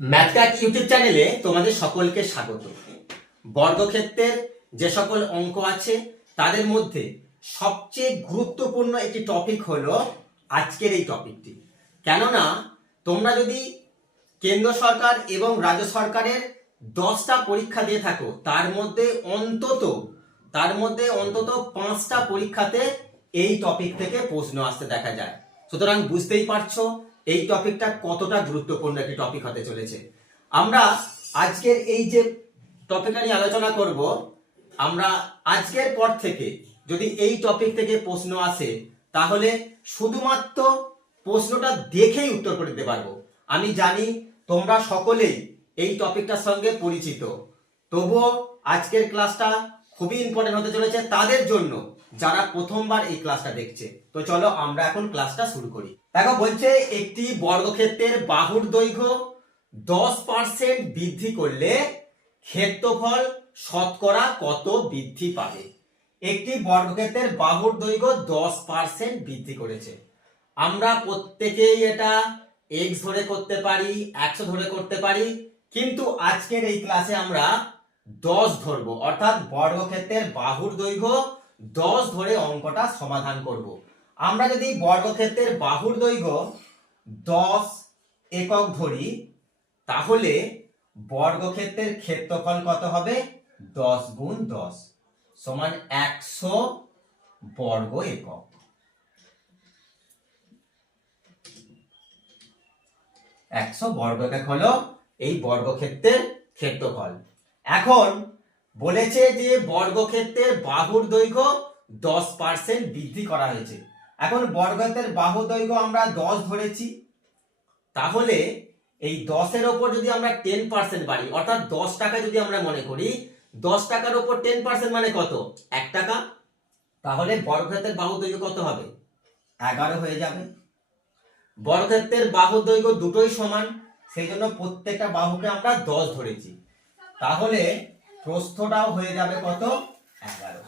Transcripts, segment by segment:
ম্যাথক্যাট YouTube চ্যানেলে তোমাদের সকলকে স্বাগত। বর্গক্ষেত্রের যে সকল অঙ্ক আছে, তাদের মধ্যে সবচেয়ে গুরুত্বপূর্ণ একটি টপিক হলো আজকের এই টপিকটি কেননা, তোমরা যদি কেন্দ্র সরকার এবং রাজ্য সরকারের দশটা পরীক্ষা দিয়ে থাকো, তার মধ্যে অন্তত, তার মধ্যে অন্তত পাঁচটা পরীক্ষাতে এই টপিক থেকে প্রশ্ন আসতে দেখা যায়। সুতরাং বুঝতেই পারছ এই টপিকটা কতটা গুরুত্বপূর্ণ একটি টপিক হতে চলেছে। আমরা আজকের এই যে টপিকটা নিয়ে আলোচনা করব, আমরা আজকের পর থেকে যদি এই টপিক থেকে প্রশ্ন আসে, তাহলে শুধুমাত্র প্রশ্নটা দেখেই উত্তর করে দিতে পারব। আমি জানি তোমরা সকলেই এই টপিকটার সঙ্গে পরিচিত। তবুও আজকের ক্লাসটা খুবই ইম্পর্টেন্ট হতে চলেছে তাদের জন্য যারা প্রথমবার এই ক্লাসটা দেখছে। তো চলো আমরা এখন ক্লাসটা শুরু করি। দেখো, বলছে একটি বর্গক্ষেত্রের বাহুর দৈর্ঘ্য দশ পার্সেন্ট বৃদ্ধি করলে ক্ষেত্রফল শতকরা কত বৃদ্ধি পাবে? একটি বর্গক্ষেত্রের বাহুর দৈর্ঘ্য দশ পার্সেন্ট বৃদ্ধি করেছে। আমরা প্রত্যেকেই এটা এক্স ধরে করতে পারি, একশো ধরে করতে পারি, কিন্তু আজকের এই ক্লাসে আমরা দশ ধরবো। অর্থাৎ বর্গক্ষেত্রের বাহুর দৈর্ঘ্য দশ ধরে অঙ্কটা সমাধান করব। আমরা যদি বর্গক্ষেত্রের বাহুর দৈর্ঘ্য দশ একক ধরি, তাহলে বর্গক্ষেত্রের ক্ষেত্রফল কত হবে? দশ গুণ দশ সমান একশো বর্গ একক। একশো বর্গ একক হলো এই বর্গক্ষেত্রের ক্ষেত্রফল। এখন বলেছে যে বর্গক্ষেত্রের বাহুর দৈর্ঘ্য দশ পার্সেন্ট বৃদ্ধি করা হয়েছে। এখন বর্গক্ষেত্রের বাহু দৈর্ঘ্য আমরা দশ ধরেছি। তাহলে এই দশের ওপর যদি আমরা টেন পার্সেন্ট বাড়ি, অর্থাৎ দশ টাকা যদি আমরা মনে করি, দশ টাকার ওপর টেন পার্সেন্ট মানে কত? এক টাকা। তাহলে বর্গক্ষেত্রের বাহু দৈর্ঘ্য কত হবে? এগারো হয়ে যাবে। বর্গক্ষেত্রের বাহু দৈর্ঘ্য দুটোই সমান, সেই জন্য প্রত্যেকটা বাহুকে আমরা দশ ধরেছি। তাহলে প্রস্থটাও হয়ে যাবে কত এগারো।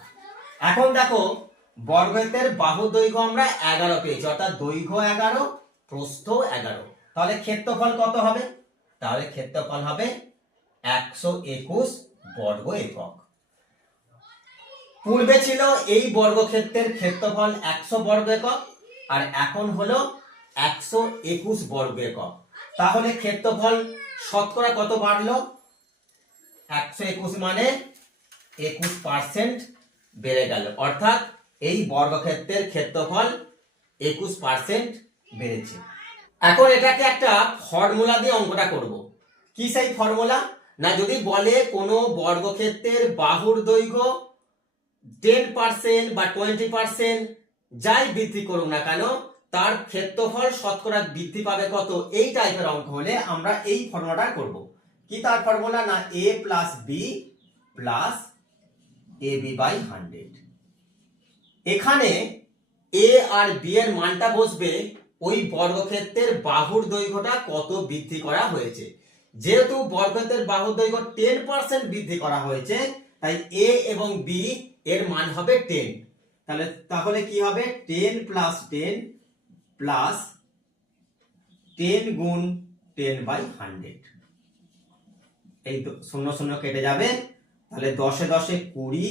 এখন দেখো বর্গক্ষেত্রের বাহু দৈর্ঘ্য আমরা এগারো পেয়েছি, অর্থাৎ দৈর্ঘ্য এগারো, প্রস্থ এগারো। তাহলে ক্ষেত্রফল কত হবে? তাহলে ক্ষেত্রফল হবে একশো একুশ বর্গ একক। পূর্বে ছিল এই বর্গক্ষেত্রের ক্ষেত্রফল একশো বর্গ একক, আর এখন হলো একশো একুশ বর্গ একক। তাহলে ক্ষেত্রফল শতকরা কত বাড়লো? একশো একুশ মানে একুশ পার্সেন্ট বেড়ে গেল। অর্থাৎ এই বর্গক্ষেত্রের ক্ষেত্রফল একুশ পার্সেন্ট বেড়েছে। এখন এটাকে একটা ফর্মুলা দিয়ে অঙ্কটা করব। কি সেই ফর্মুলা না, যদি বলে কোনো বর্গক্ষেত্রের বাহুর দৈর্ঘ্য টেন পার্সেন্ট বা টোয়েন্টি পার্সেন্ট যাই বৃদ্ধি করুক না কেন, তার ক্ষেত্রফল শতকরা বৃদ্ধি পাবে কত? এই টাইপের অঙ্ক হলে আমরা এই ফর্মুলাটা করব। কি তার ফর্মুলা না A plus B plus A B by hundred এখানে এ আর বি এর মানটা বসবে ওই বর্গক্ষেত্রের বাহুর দৈর্ঘ্যটা কত বৃদ্ধি করা হয়েছে। যেহেতু বর্গক্ষেত্রের বাহুর দৈর্ঘ্য টেন পার্সেন্ট বৃদ্ধি করা হয়েছে, তাই এ এবং বি এর মান হবে টেন তাহলে তাহলে কি হবে? Ten plus ten plus ten গুণ টেন বাই হান্ড্রেড এই শূন্য শূন্য কেটে যাবে। তাহলে দশে দশে কুড়ি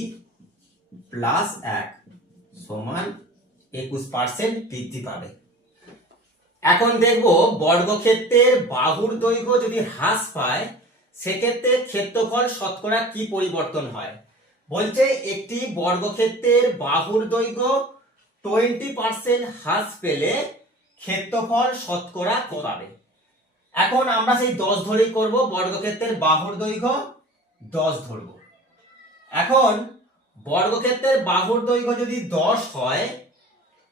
প্লাস এক সমান একুশ পার্সেন্ট বৃদ্ধি পাবে। এখন দেখব বর্গক্ষেত্রের বাহুর দৈর্ঘ্য যদি হ্রাস পায়, সেক্ষেত্রে ক্ষেত্রফল শতকরা কি পরিবর্তন হয়? বলছে একটি বর্গক্ষেত্রের বাহুর দৈর্ঘ্য টোয়েন্টি পার্সেন্ট হ্রাস পেলে ক্ষেত্রফল শতকরা কত পাবে? এখন আমরা সেই দশ ধরেই করব, বর্গক্ষেত্রের বাহুর দৈর্ঘ্য দশ ধরব। এখন বর্গক্ষেত্রের বাহুর দৈর্ঘ্য যদি দশ হয়,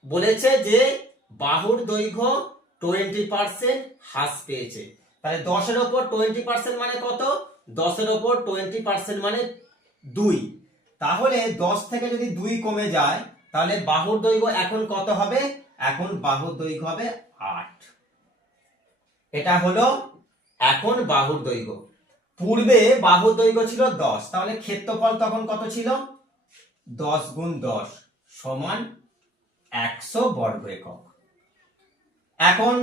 বলেছে যে বাহুর দৈর্ঘ্য টোয়েন্টি পার্সেন্ট হ্রাস পেয়েছে। তাহলে দশের ওপর টোয়েন্টি পার্সেন্ট মানে কত? দশের ওপর টোয়েন্টি পার্সেন্ট মানে দুই। তাহলে দশ থেকে যদি দুই কমে যায়, তাহলে বাহুর দৈর্ঘ্য এখন কত হবে? এখন বাহুর দৈর্ঘ্য হবে আট। এটা হলো এখন বাহুর দৈর্ঘ্য। পূর্বে বাহুর দৈর্ঘ্য ছিল দশ, তাহলে ক্ষেত্রফল তখন কত ছিল? দশ গুণ দশ সমান একশো বর্গ একক। এখন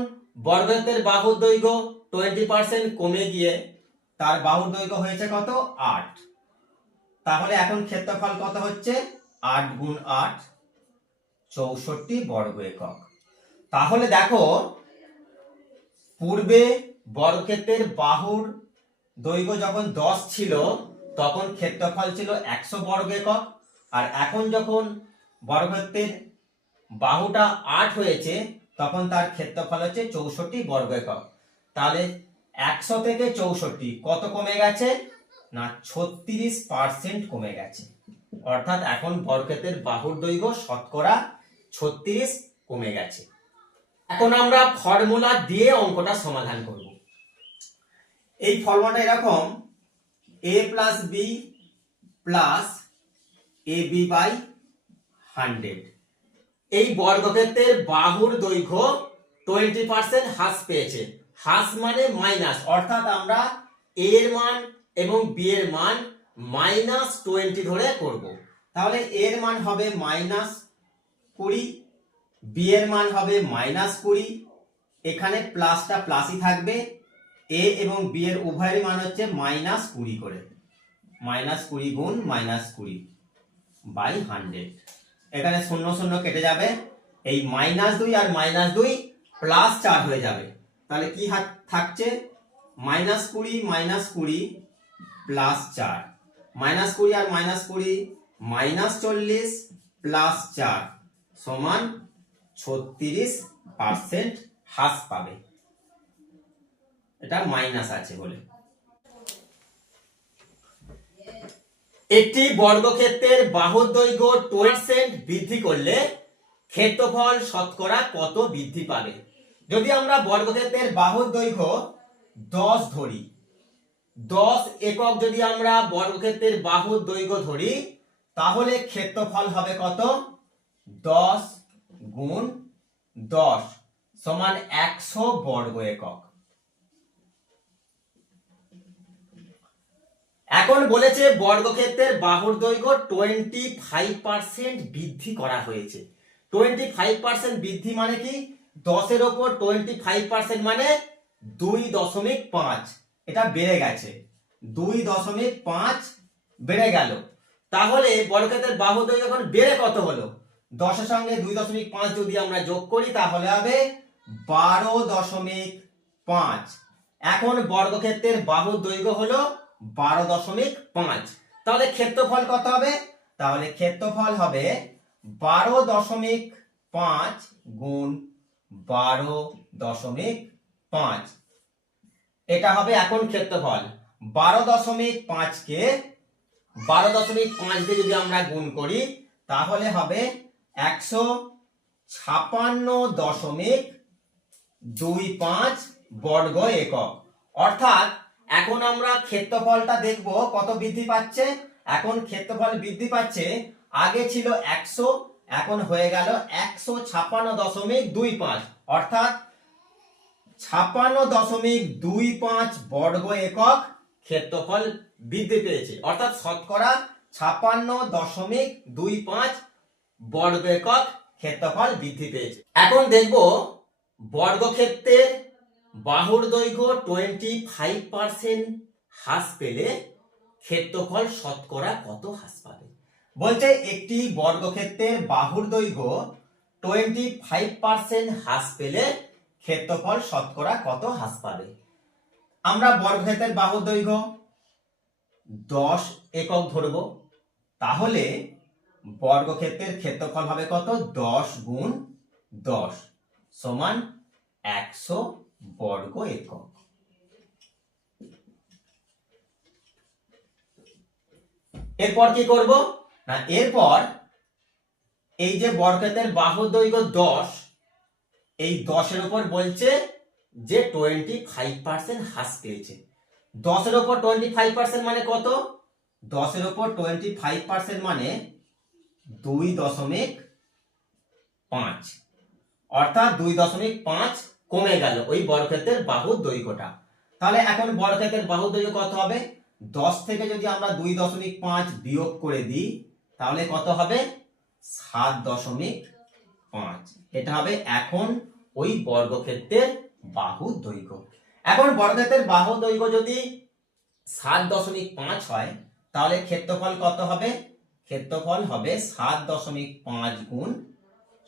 বর্গক্ষেত্রের বাহুর দৈর্ঘ্য টোয়েন্টি পার্সেন্ট কমে গিয়ে তার বাহুর দৈর্ঘ্য হয়েছে কত? আট। তাহলে এখন ক্ষেত্রফল কত হচ্ছে? আট গুণ আট, চৌষট্টি বর্গ একক। তাহলে দেখো পূর্বে বর্গক্ষেত্রের বাহুর দৈর্ঘ্য যখন দশ ছিল, তখন ক্ষেত্রফল ছিল একশো বর্গ একক। আর এখন যখন বর্গক্ষেত্রের বাহুটা আট হয়েছে, তখন তার ক্ষেত্রফল হচ্ছে চৌষট্টি বর্গ একক। তাহলে একশো থেকে চৌষট্টি, কত কমে গেছে? না, ছত্রিশ পার্সেন্ট কমে গেছে। অর্থাৎ এখন বর্গক্ষেত্রের বাহুর দৈর্ঘ্য শতকরা ছত্রিশ কমে গেছে। এখন আমরা ফর্মুলা দিয়ে অঙ্কটা সমাধান করব। এই ফর্মুলাটা এরকম A plus B plus A B by hundred এই বর্গক্ষেত্রের বাহুর দৈর্ঘ্য টোয়েন্টি পার্সেন্ট হ্রাস পেয়েছে। হ্রাস মানে মাইনাস অর্থাৎ আমরা এ এর মান এবং বি এর মান মাইনাস টোয়েন্টি ধরে করব। তাহলে এর মান হবে মাইনাস কুড়ি বি এর মান হবে মাইনাস কুড়ি। এখানে প্লাসটা প্লাসই থাকবে। এ এবং বি এর উভয়ের মান হচ্ছে মাইনাস কুড়ি করে। মাইনাস কুড়ি গুণ মাইনাস কুড়ি বাই হান্ড্রেড এখানে শূন্য শূন্য কেটে যাবে। এই মাইনাস দুই আর মাইনাস দুই প্লাস চার হয়ে যাবে। তাহলে কি থাকছে? মাইনাস কুড়ি মাইনাস কুড়ি প্লাস চার। মাইনাস কুড়ি আর মাইনাস কুড়ি মাইনাস চল্লিশ প্লাস চার সমান ছত্রিশ পার্সেন্ট হ্রাস পাবে। এটা মাইনাস আছে বলে। একটি বর্গক্ষেত্রের বাহুর দৈর্ঘ্য টোয়েন্ট বৃদ্ধি করলে ক্ষেত্রফল শতকরা কত বৃদ্ধি পাবে? যদি আমরা বর্গক্ষেত্রের বাহুর দৈর্ঘ্য দশ ধরি, দশ একক যদি আমরা বর্গক্ষেত্রের বাহুর দৈর্ঘ্য ধরি, তাহলে ক্ষেত্রফল হবে কত? দশ গুণ দশ সমান একশো বর্গ একক। এখন বলেছে বর্গক্ষেত্রের বাহুর দৈর্ঘ্য টোয়েন্টি ফাইভ পার্সেন্ট বৃদ্ধি করা হয়েছে। টোয়েন্টি ফাইভ পার্সেন্ট বৃদ্ধি মানে কি? দশের ওপর টোয়েন্টি ফাইভ পার্সেন্ট মানে দুই দশমিক পাঁচ। এটা বেড়ে গেছে। দুই দশমিক পাঁচ বেড়ে গেল। তাহলে বর্গক্ষেত্রের বাহু দৈর্ঘ্য এখন বেড়ে কত হলো? দশের সঙ্গে দুই দশমিক পাঁচ যদি আমরা যোগ করি, তাহলে হবে বারো দশমিক পাঁচ। এখন বর্গক্ষেত্রের বাহুর দৈর্ঘ্য হলো বারো দশমিক পাঁচ। তাহলে ক্ষেত্রফল কত হবে? তাহলে ক্ষেত্রফল হবে বারো দশমিক পাঁচ গুণ বারো দশমিক পাঁচ। এটা হবে এখন ক্ষেত্রফল। বারো দশমিক পাঁচকে বারো দশমিক পাঁচ দিয়ে যদি আমরা গুণ করি, তাহলে হবে একশো ছাপান্ন দশমিক দুই পাঁচ বর্গ একক। অর্থাৎ এখন আমরা ক্ষেত্রফলটা দেখব, কত বৃদ্ধি পাচ্ছে? এখন ক্ষেত্রফল বৃদ্ধি পাচ্ছে, আগে ছিল একশো, এখন হয়ে গেল একশো ছাপান্ন দশমিক দুই পাঁচ। অর্থাৎ ছাপান্ন দশমিক দুই পাঁচ বর্গ একক ক্ষেত্রফল বৃদ্ধি পেয়েছে। অর্থাৎ শতকরা ছাপান্ন দশমিক দুই পাঁচ বর্গ একক ক্ষেত্রফল বৃদ্ধি পেয়েছে। এখন দেখব বর্গক্ষেত্রের বাহুর দৈর্ঘ্য টোয়েন্টি ফাইভ পার্সেন্ট হ্রাস পেলে ক্ষেত্রফল শতকরা কত হ্রাস পাবে? বলছে একটি বর্গক্ষেত্রের বাহুর দৈর্ঘ্য টোয়েন্টি ফাইভ পার্সেন্ট হ্রাস পেলে ক্ষেত্রফল শতকরা কত হ্রাস পাবে? আমরা বর্গক্ষেত্রের বাহুর দৈর্ঘ্য দশ একক ধরব। তাহলে বর্গক্ষেত্রের ক্ষেত্রফল হবে কত? দশ গুণ দশ সমান একশো বর্গ একক। এরপর কি করব? না, এরপর এই যে বর্গক্ষেত্রের বাহুর দৈর্ঘ্য দশ, এই দশের উপর বলছে যে টোয়েন্টি ফাইভ পার্সেন্ট হ্রাস পেয়েছে। দশের উপর টোয়েন্টি ফাইভ পার্সেন্ট মানে কত? দশের উপর টোয়েন্টি ফাইভ পার্সেন্ট মানে দুই দশমিক পাঁচ। অর্থাৎ দুই দশমিক পাঁচ কমে গেল ওই বর্গক্ষেত্রের বাহুর দৈর্ঘ্যটা। তাহলে এখন বর্গক্ষেত্রের বাহুর দৈর্ঘ্য কত হবে? দশ থেকে যদি আমরা দুই দশমিক পাঁচ বিয়োগ করে দিই, তাহলে কত হবে? সাত দশমিক পাঁচ। এটা হবে এখন ওই বর্গক্ষেত্রের বাহু দৈর্ঘ্য। এখন বর্গক্ষেত্রের বাহু দৈর্ঘ্য যদি সাত দশমিক পাঁচ হয়, তাহলে ক্ষেত্রফল কত হবে? ক্ষেত্রফল হবে সাত দশমিক পাঁচ গুণ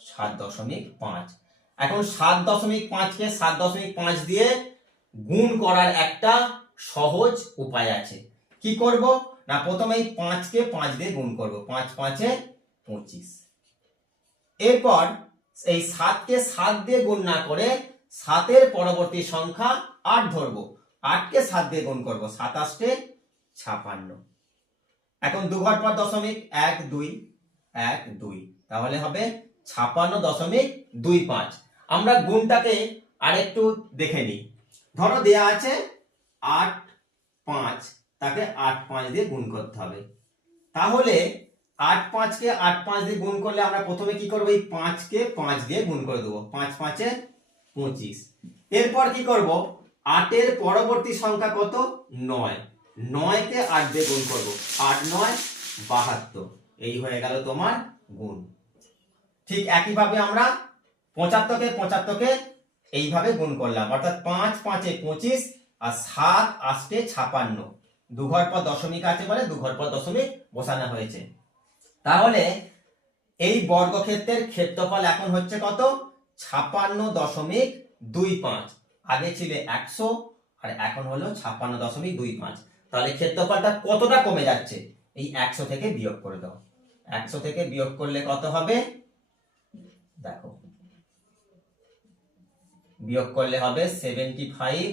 সাত দশমিক পাঁচ। এখন সাত দশমিক পাঁচকে সাত দশমিক পাঁচ দিয়ে গুণ করার একটা সহজ উপায় আছে। কি করব? না প্রথমে এই পাঁচকে পাঁচ দিয়ে গুণ করব। পাঁচ পাঁচে পঁচিশ। এরপর এই সাতকে সাত দিয়ে গুণ না করে সাতের পরবর্তী সংখ্যা আট ধরবো। আটকে সাত দিয়ে গুণ করব সাতাশটে ছাপান্ন। এখন দু ঘর পর দশমিক এক দুই এক দুই, তাহলে হবে ছাপান্ন দশমিক দুই পাঁচ। আমরা গুণটাকে আরেকটু দেখে নিই। ধরো দেয়া আছে আট পাঁচ, তাকে আট পাঁচ দিয়ে গুণ করতে হবে। তাহলে আট পাঁচকে আট পাঁচ দিয়ে গুণ করলে আমরা প্রথমে কি করব? এই পাঁচকে পাঁচ দিয়ে গুণ করে দেবো। পাঁচ পাঁচে পঁচিশ। এরপর কি করব? আটের পরবর্তী সংখ্যা কত? নয়। নয়কে আট দিয়ে গুণ করব। আট নয়, বাহাত্তর। এই হয়ে গেল তোমার গুণ। ঠিক একইভাবে আমরা পঁচাত্তরকে পঁচাত্তরকে এইভাবে গুণ করলাম। অর্থাৎ পাঁচ, পাঁচে পঁচিশ আর সাত আষ্টে ছাপান্ন। দু ঘর পর দশমিক আছে বলে দু ঘর পর দশমিক বসানো হয়েছে। তাহলে এই বর্গক্ষেত্রের ক্ষেত্রফল এখন হচ্ছে কত? ছাপান্ন দশমিক দুই পাঁচ। আগে ছিল একশো আর এখন হলো ছাপান্ন দশমিক দুই পাঁচ। তাহলে ক্ষেত্রফলটা কতটা কমে যাচ্ছে? এই একশো থেকে বিয়োগ করে দাও। একশো থেকে বিয়োগ করলে কত হবে? দেখো। বিয়োগ করলে হবে সেভেন্টি ফাইভ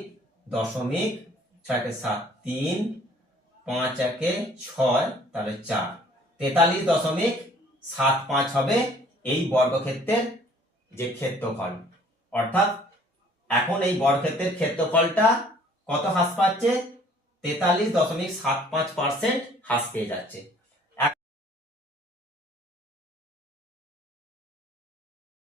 দশমিক ছয়কে সাত তিন, পাঁচ একে ছয়, তাহলে চার। তেতাল্লিশ দশমিক সাত পাঁচ হবে এই বর্গক্ষেত্রের যে ক্ষেত্রফল। অর্থাৎ এখন এই বর্গক্ষেত্রের ক্ষেত্রফলটা কত হ্রাস পাচ্ছে? তেতাল্লিশ দশমিক সাত পাঁচ পার্সেন্ট হ্রাস পেয়ে যাচ্ছে।